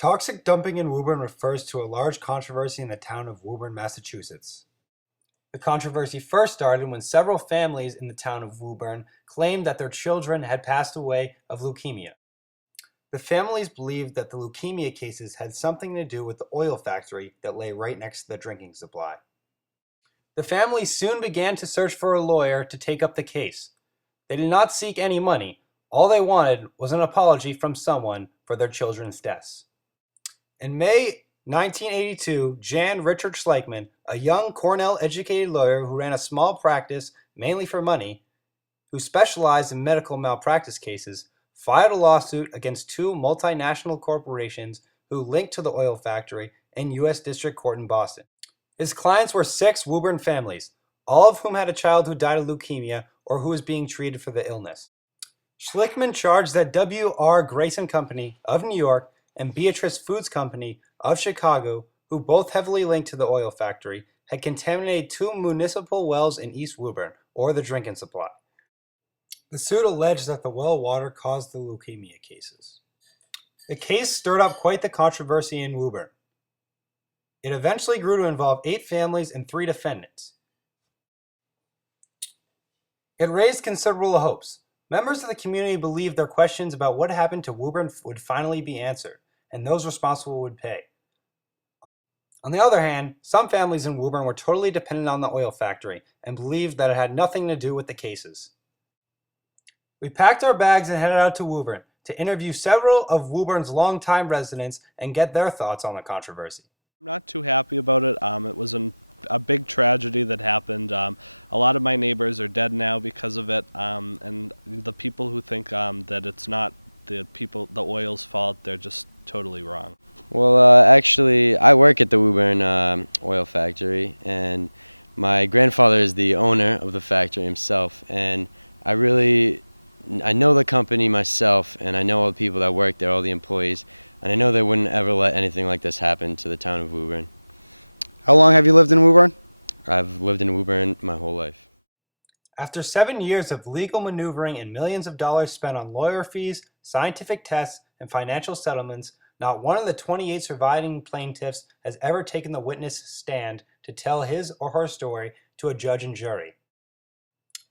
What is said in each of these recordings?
Toxic dumping in Woburn refers to a large controversy in the town of Woburn, Massachusetts. The controversy first started when several families in the town of Woburn claimed that their children had passed away of leukemia. The families believed that the leukemia cases had something to do with the oil factory that lay right next to the drinking supply. The families soon began to search for a lawyer to take up the case. They did not seek any money. All they wanted was an apology from someone for their children's deaths. In May 1982, Jan Richard Schleichman, a young Cornell-educated lawyer who ran a small practice mainly for money, who specialized in medical malpractice cases, filed a lawsuit against two multinational corporations who linked to the oil factory in U.S. District Court in Boston. His clients were 6 Woburn families, all of whom had a child who died of leukemia or who was being treated for the illness. Schleichman charged that W.R. Grayson Company of New York and Beatrice Foods Company of Chicago, who both heavily linked to the oil factory, had contaminated 2 municipal wells in East Woburn, or the drinking supply. The suit alleged that the well water caused the leukemia cases. The case stirred up quite the controversy in Woburn. It eventually grew to involve 8 families and 3 defendants. It raised considerable hopes. Members of the community believed their questions about what happened to Woburn would finally be answered, and those responsible would pay. On the other hand, some families in Woburn were totally dependent on the oil factory and believed that it had nothing to do with the cases. We packed our bags and headed out to Woburn to interview several of Woburn's longtime residents and get their thoughts on the controversy. After 7 years of legal maneuvering and millions of dollars spent on lawyer fees, scientific tests, and financial settlements, not one of the 28 surviving plaintiffs has ever taken the witness stand to tell his or her story to a judge and jury.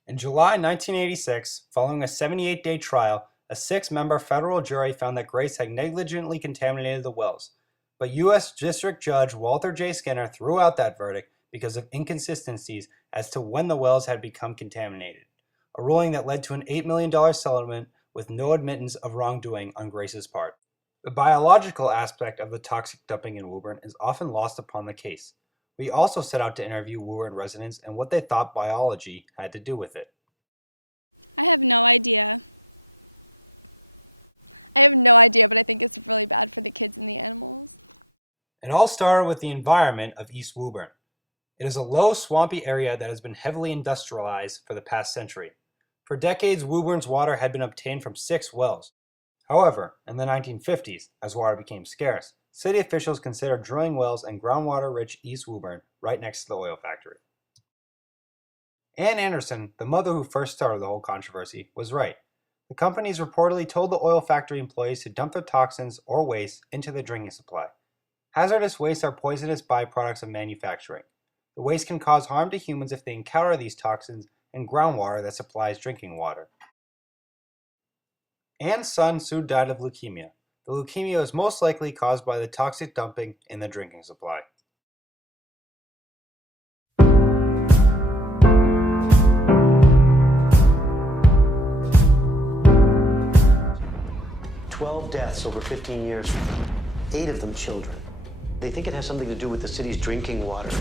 In July 1986, following a 78-day trial, a 6-member federal jury found that Grace had negligently contaminated the wells, but U.S. District Judge Walter J. Skinner threw out that verdict because of inconsistencies as to when the wells had become contaminated, a ruling that led to an $8 million settlement with no admittance of wrongdoing on Grace's part. The biological aspect of the toxic dumping in Woburn is often lost upon the case. We also set out to interview Woburn residents and what they thought biology had to do with it. It all started with the environment of East Woburn. It is a low, swampy area that has been heavily industrialized for the past century. For decades, Woburn's water had been obtained from 6 wells. However, in the 1950s, as water became scarce, city officials considered drilling wells in groundwater-rich East Woburn right next to the oil factory. Ann Anderson, the mother who first started the whole controversy, was right. The companies reportedly told the oil factory employees to dump their toxins or waste into the drinking supply. Hazardous wastes are poisonous byproducts of manufacturing. The waste can cause harm to humans if they encounter these toxins in groundwater that supplies drinking water. Ann's son soon died of leukemia. The leukemia was most likely caused by the toxic dumping in the drinking supply. "12 deaths over 15 years, 8 of them children. They think it has something to do with the city's drinking water."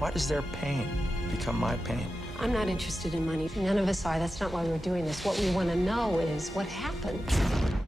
Why does their pain become my pain? I'm not interested in money. None of us are. That's not why we're doing this. What we want to know is what happened.